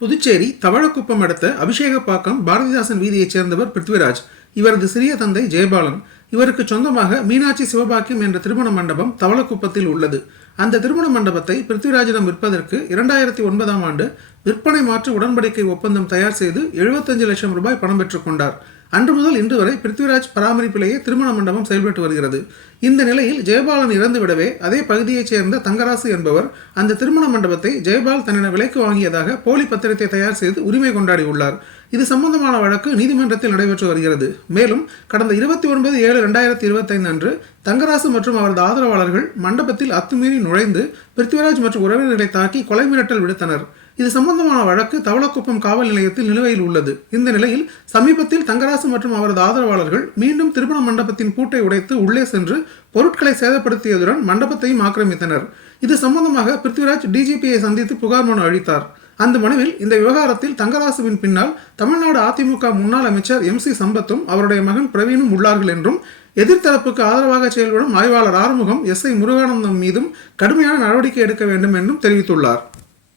புதுச்சேரி தவளக்குப்பம் அடுத்த அபிஷேகப்பாக்கம் பாரதிதாசன் வீதியைச் சேர்ந்தவர் பிருத்விராஜ். இவரது சிறிய தந்தை ஜெயபாலன். இவருக்கு சொந்தமாக மீனாட்சி சிவபாக்கியம் என்ற திருமண மண்டபம் தவளக்குப்பத்தில் உள்ளது. அந்த திருமண மண்டபத்தை பிருத்விராஜிடம் விற்பதற்கு 2009ஆம் ஆண்டு விற்பனை மாற்று உடன்படிக்கை ஒப்பந்தம் தயார் செய்து 75 லட்சம் ரூபாய் பணம் பெற்றுக் கொண்டார். அன்று முதல் இன்று வரை பிருத்விராஜ் பராமரிப்பிலேயே திருமண மண்டபம் செயல்பட்டு வருகிறது. இந்த நிலையில் ஜெயபாலன் இறந்துவிடவே அதே பகுதியைச் சேர்ந்த தங்கராசு என்பவர் அந்த திருமண மண்டபத்தை ஜெயபால் தன்னிடம் விலைக்கு வாங்கியதாக போலி பத்திரத்தை தயார் செய்து உரிமை கொண்டாடியுள்ளார். இது சம்பந்தமான வழக்கு நீதிமன்றத்தில் நடைபெற்று வருகிறது. மேலும் கடந்த 29/7/2025 அன்று தங்கராசு மற்றும் அவரது ஆதரவாளர்கள் மண்டபத்தில் அத்துமீறி நுழைந்து பிருத்விராஜ் மற்றும் உறவினர்களை தாக்கி கொலை மிரட்டல் விடுத்தனர். இது சம்பந்தமான வழக்கு தவளக்குப்பம் காவல் நிலையத்தில் நிலுவையில் உள்ளது. இந்த நிலையில் சமீபத்தில் தங்கராசு மற்றும் அவரது ஆதரவாளர்கள் மீண்டும் திருமண மண்டபத்தின் பூட்டை உடைத்து உள்ளே சென்று பொருட்களை சேதப்படுத்தியதுடன் மண்டபத்தையும் ஆக்கிரமித்தனர். இது சம்பந்தமாக பிருத்விராஜ் டிஜிபியை சந்தித்து புகார் மனு அளித்தார். அந்த மனுவில் இந்த விவகாரத்தில் தங்கராசுவின் பின்னால் தமிழ்நாடு அதிமுக முன்னாள் அமைச்சர் MC சம்பத்தும் அவருடைய மகன் பிரவீனும் உள்ளார்கள் என்றும், எதிர்த்தரப்புக்கு ஆதரவாக செயல்படும் ஆய்வாளர் ஆறுமுகம் SI முருகானந்தம் மீதும் கடுமையான நடவடிக்கை எடுக்க வேண்டும் என்றும் தெரிவித்துள்ளார்.